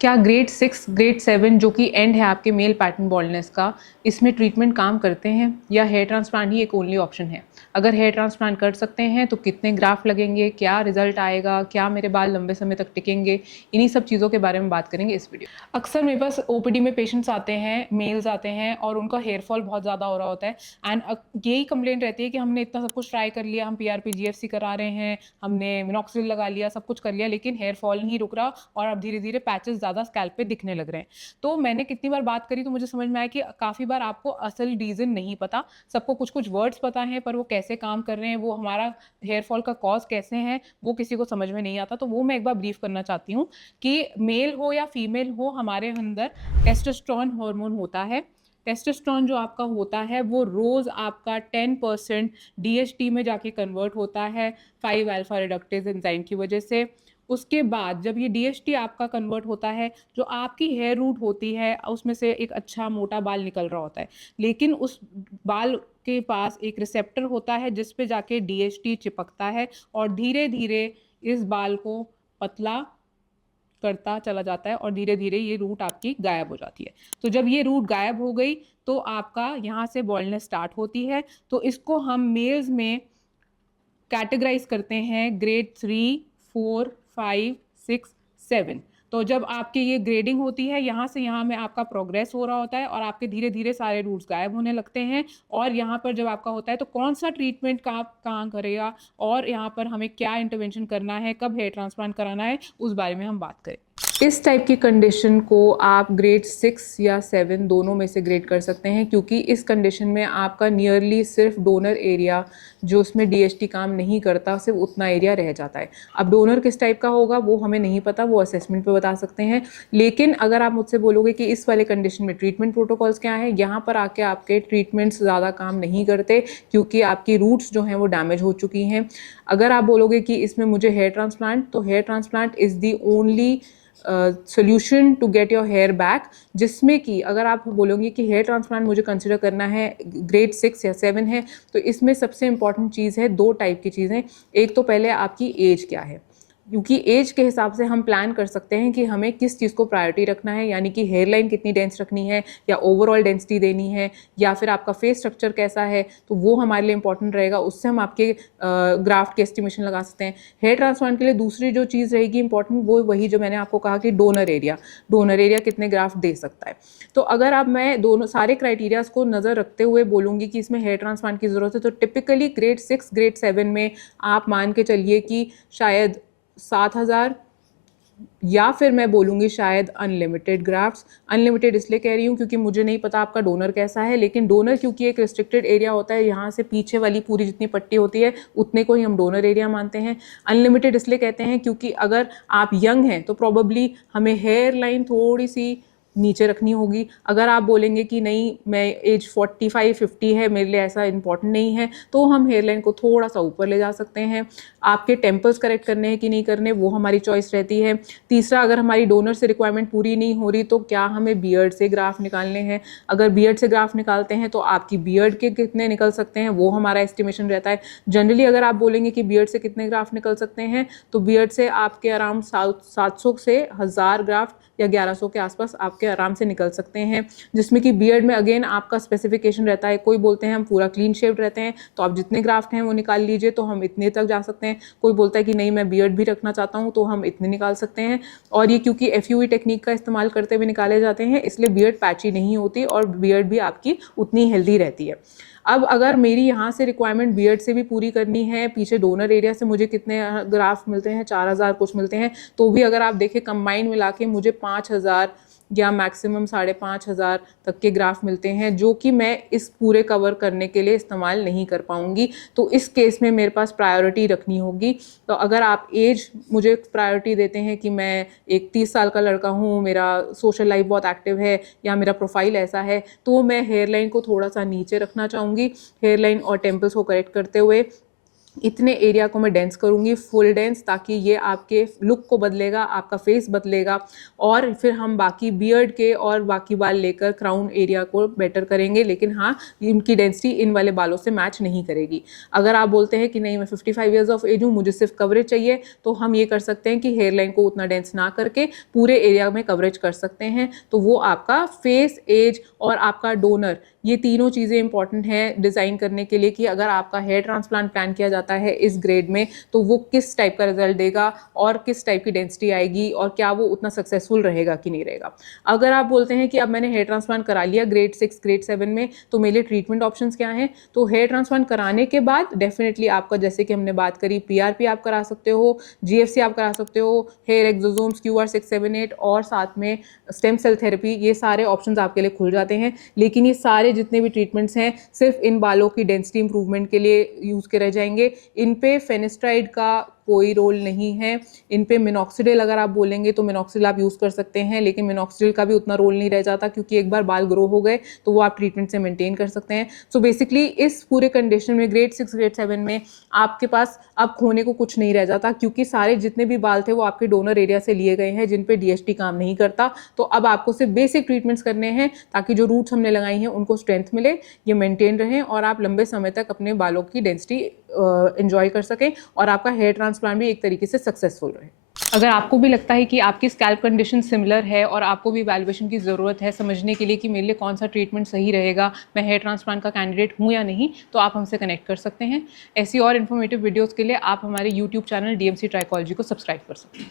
क्या grade 6, grade 7 जो कि एंड है आपके मेल पैटर्न बॉल्डनेस का, इसमें ट्रीटमेंट काम करते हैं या हेयर ट्रांसप्लांट ही एक ओनली ऑप्शन है? अगर हेयर ट्रांसप्लांट कर सकते हैं तो कितने ग्राफ्ट लगेंगे, क्या रिजल्ट आएगा, क्या मेरे बाल लंबे समय तक टिकेंगे, इन्हीं सब चीज़ों के बारे में बात करेंगे इस वीडियो। अक्सर मेरे पास ओपीडी में पेशेंट्स आते हैं, मेल्स आते हैं और उनका हेयर फॉल बहुत ज़्यादा हो रहा होता है एंड यही कंप्लेंट रहती है कि हमने इतना सब कुछ ट्राई कर लिया, हम पीआरपी जीएफसी करा रहे हैं, हमने मिनॉक्सिडिल लगा लिया, सब कुछ कर लिया, लेकिन हेयर फॉल नहीं रुक रहा और अब धीरे धीरे पैचेस ज़्यादा स्कैल्प पे दिखने लग रहे हैं। तो मैंने कितनी बार बात करी तो मुझे समझ में आया कि काफ़ी बार आपको असल रीज़न नहीं पता, सबको कुछ कुछ वर्ड्स पता हैं पर वो कैसे काम कर रहे हैं, वो हमारा हेयर फॉल का कॉज कैसे हैं, वो किसी को समझ में नहीं आता। तो वो मैं एक बार ब्रीफ करना चाहती हूँ कि मेल हो या फीमेल हो, हमारे अंदर टेस्टोस्टेरोन हार्मोन होता है। टेस्टोस्टेरोन जो आपका होता है वो रोज़ आपका 10% डीएचटी में जाके कन्वर्ट होता है 5 अल्फा रिडक्टेज एंजाइम की वजह से। उसके बाद जब ये डीएचटी आपका कन्वर्ट होता है, जो आपकी हेयर रूट होती है उसमें से एक अच्छा मोटा बाल निकल रहा होता है, लेकिन उस बाल के पास एक रिसेप्टर होता है जिस पे जाके डीएचटी चिपकता है और धीरे धीरे इस बाल को पतला करता चला जाता है और धीरे धीरे ये रूट आपकी गायब हो जाती है। तो जब ये रूट गायब हो गई तो आपका यहाँ से बॉल्डनेस स्टार्ट होती है। तो इसको हम मेल्स में कैटेगराइज करते हैं ग्रेड 3, 4, 5, 6, 7। तो जब आपकी ये ग्रेडिंग होती है, यहाँ से यहाँ में आपका प्रोग्रेस हो रहा होता है और आपके धीरे धीरे सारे रूट्स गायब होने लगते हैं। और यहाँ पर जब आपका होता है तो कौन सा ट्रीटमेंट का काम करेगा और यहाँ पर हमें क्या इंटरवेंशन करना है, कब हेयर ट्रांसप्लांट कराना है, उस बारे में हम बात करें। इस टाइप की कंडीशन को आप ग्रेड 6 या 7 दोनों में से ग्रेड कर सकते हैं, क्योंकि इस कंडीशन में आपका नियरली सिर्फ डोनर एरिया जो उसमें डीएचटी काम नहीं करता, सिर्फ उतना एरिया रह जाता है। अब डोनर किस टाइप का होगा वो हमें नहीं पता, वो असेसमेंट पे बता सकते हैं। लेकिन अगर आप मुझसे बोलोगे कि इस वाले कंडीशन में ट्रीटमेंट प्रोटोकॉल्स क्या हैं, यहाँ पर आके आपके ट्रीटमेंट्स ज़्यादा काम नहीं करते क्योंकि आपकी रूट्स जो हैं वो डैमेज हो चुकी हैं। अगर आप बोलोगे कि इसमें मुझे हेयर ट्रांसप्लांट, तो hair transplant is the only solution to get your hair back, जिसमें कि अगर आप बोलोगे कि हेयर ट्रांसप्लांट मुझे कंसिडर करना है ग्रेड 6 या 7 है, तो इसमें सबसे इंपॉर्टेंट चीज़ है, दो टाइप की चीज़ें। एक तो पहले आपकी एज क्या है, क्योंकि एज के हिसाब से हम प्लान कर सकते हैं कि हमें किस चीज़ को प्रायोरिटी रखना है, यानी कि हेयर लाइन कितनी डेंस रखनी है या ओवरऑल डेंसिटी देनी है, या फिर आपका फेस स्ट्रक्चर कैसा है, तो वो हमारे लिए इंपॉर्टेंट रहेगा। उससे हम आपके ग्राफ्ट की एस्टिमेशन लगा सकते हैं। हेयर ट्रांसप्लांट के लिए दूसरी जो चीज़ रहेगी इंपॉर्टेंट, वो वही जो मैंने आपको कहा कि डोनर एरिया कितने ग्राफ्ट दे सकता है। तो अगर अब मैं दोनों सारे क्राइटेरियाज को नज़र रखते हुए बोलूँगी कि इसमें हेयर ट्रांसप्लांट की ज़रूरत है, तो टिपिकली ग्रेड 6, ग्रेड 7 में आप मान के चलिए कि शायद 7,000, या फिर मैं बोलूँगी शायद अनलिमिटेड ग्राफ्ट्स। अनलिमिटेड इसलिए कह रही हूँ क्योंकि मुझे नहीं पता आपका डोनर कैसा है, लेकिन डोनर क्योंकि एक रिस्ट्रिक्टेड एरिया होता है, यहाँ से पीछे वाली पूरी जितनी पट्टी होती है उतने को ही हम डोनर एरिया मानते हैं। अनलिमिटेड इसलिए कहते हैं क्योंकि अगर आप यंग हैं तो प्रॉबली हमें हेयर लाइन थोड़ी सी नीचे रखनी होगी। अगर आप बोलेंगे कि नहीं मैं एज 45-50 है, मेरे लिए ऐसा इंपॉर्टेंट नहीं है, तो हम हेयर लाइन को थोड़ा सा ऊपर ले जा सकते हैं। आपके टेम्पल्स करेक्ट करने हैं कि नहीं करने, वो हमारी चॉइस रहती है। तीसरा, अगर हमारी डोनर से रिक्वायरमेंट पूरी नहीं हो रही तो क्या हमें बियर्ड से ग्राफ निकालने हैं। अगर बियर्ड से ग्राफ निकालते हैं तो आपकी बियर्ड के कितने निकल सकते हैं, वो हमारा एस्टिमेशन रहता है। जनरली अगर आप बोलेंगे कि बियर्ड से कितने ग्राफ निकल सकते हैं, तो बियर्ड से आपके अराउंड 700 से 1000 ग्राफ्ट या 1100 के आसपास आपके आराम से निकल सकते हैं, जिसमें कि बियर्ड में अगेन आपका स्पेसिफिकेशन रहता है। कोई बोलते हैं हम पूरा क्लीन शेव्ड रहते हैं तो आप जितने ग्राफ्ट हैं वो निकाल लीजिए, तो हम इतने तक जा सकते हैं। कोई बोलता है कि नहीं मैं बियर्ड भी रखना चाहता हूँ, तो हम इतने निकाल सकते हैं। और ये क्योंकि एफयूई टेक्निक का इस्तेमाल करते हुए निकाले जाते हैं, इसलिए बियर्ड पैची नहीं होती और बियर्ड भी आपकी उतनी हेल्दी रहती है। अब अगर मेरी यहाँ से रिक्वायरमेंट बियर्ड से भी पूरी करनी है, पीछे डोनर एरिया से मुझे कितने ग्राफ मिलते हैं, 4000 कुछ मिलते हैं, तो भी अगर आप देखें कंबाइन मिला के मुझे 5000 या मैक्सिमम 5500 तक के ग्राफ मिलते हैं, जो कि मैं इस पूरे कवर करने के लिए इस्तेमाल नहीं कर पाऊंगी। तो इस केस में मेरे पास प्रायोरिटी रखनी होगी। तो अगर आप एज मुझे प्रायोरिटी देते हैं कि मैं एक 30 साल का लड़का हूँ, मेरा सोशल लाइफ बहुत एक्टिव है या मेरा प्रोफाइल ऐसा है, तो मैं हेयर लाइन को थोड़ा सा नीचे रखना चाहूँगी, हेयर लाइन और टेम्पल्स को करेक्ट करते हुए। इतने एरिया को मैं डेंस करूँगी, फुल डेंस, ताकि ये आपके लुक को बदलेगा, आपका फेस बदलेगा। और फिर हम बाकी बियर्ड के और बाकी बाल लेकर क्राउन एरिया को बेटर करेंगे, लेकिन हाँ, इनकी डेंसिटी इन वाले बालों से मैच नहीं करेगी। अगर आप बोलते हैं कि नहीं मैं 55 ईयर्स ऑफ एज हूँ, मुझे सिर्फ कवरेज चाहिए, तो हम ये कर सकते हैं कि हेयर लाइन को उतना डेंस ना करके पूरे एरिया में कवरेज कर सकते हैं। तो वो आपका फेस, एज और आपका डोनर, ये तीनों चीज़ें इंपॉर्टेंट हैं डिज़ाइन करने के लिए कि अगर आपका हेयर ट्रांसप्लांट प्लान किया जाता है इस ग्रेड में, तो वो किस टाइप का रिजल्ट देगा और किस टाइप की डेंसिटी आएगी और क्या वो उतना सक्सेसफुल रहेगा कि नहीं रहेगा। अगर आप बोलते हैं कि अब मैंने हेयर ट्रांसप्लांट करा लिया ग्रेड 6, ग्रेड 7 में, तो मेरे लिए ट्रीटमेंट ऑप्शंस क्या हैं? तो हेयर ट्रांसप्लांट कराने के बाद डेफिनेटली आपका, जैसे कि हमने बात करी, PRP आप करा सकते हो, GFC आप करा सकते हो, हेयर एक्सोसोम्स, QR678 और साथ में स्टेम सेल थेरेपी, ये सारे ऑप्शंस आपके लिए खुल जाते हैं। लेकिन ये सारे जितने भी ट्रीटमेंट्स हैं सिर्फ इन बालों की डेंसिटी इंप्रूवमेंट के लिए यूज़ के रह जाएंगे। इन पे फेनिस्ट्राइड का कोई रोल नहीं है। इन पे मिनॉक्सिडिल अगर आप बोलेंगे तो मिनॉक्सिडिल आप यूज़ कर सकते हैं, लेकिन मिनॉक्सिडिल का भी उतना रोल नहीं रह जाता, क्योंकि एक बार बाल ग्रो हो गए तो वो आप ट्रीटमेंट से मेंटेन कर सकते हैं। सो बेसिकली इस पूरे कंडीशन में ग्रेड 6, ग्रेड 7 में आपके पास अब खोने को कुछ नहीं रह जाता, क्योंकि सारे जितने भी बाल थे वो आपके डोनर एरिया से लिए गए हैं जिन पे DHT काम नहीं करता। तो अब आपको सिर्फ बेसिक ट्रीटमेंट्स करने हैं ताकि जो रूट्स हमने लगाई हैं उनको स्ट्रेंथ मिले, ये मेंटेन रहें और आप लंबे समय तक अपने बालों की डेंसिटी एंजॉय कर सकें और आपका हेयर ट्रांसप्लांट भी एक तरीके से सक्सेसफुल रहे। अगर आपको भी लगता है कि आपकी स्कैल्प कंडीशन सिमिलर है और आपको भी इवैल्यूएशन की ज़रूरत है समझने के लिए कि मेरे लिए कौन सा ट्रीटमेंट सही रहेगा, मैं हेयर ट्रांसप्लांट का कैंडिडेट हूँ या नहीं, तो आप हमसे कनेक्ट कर सकते हैं। ऐसी और इन्फॉर्मेटिव वीडियोज़ के लिए आप हमारे YouTube चैनल DMC ट्राइकोलॉजी को सब्सक्राइब कर सकते हैं।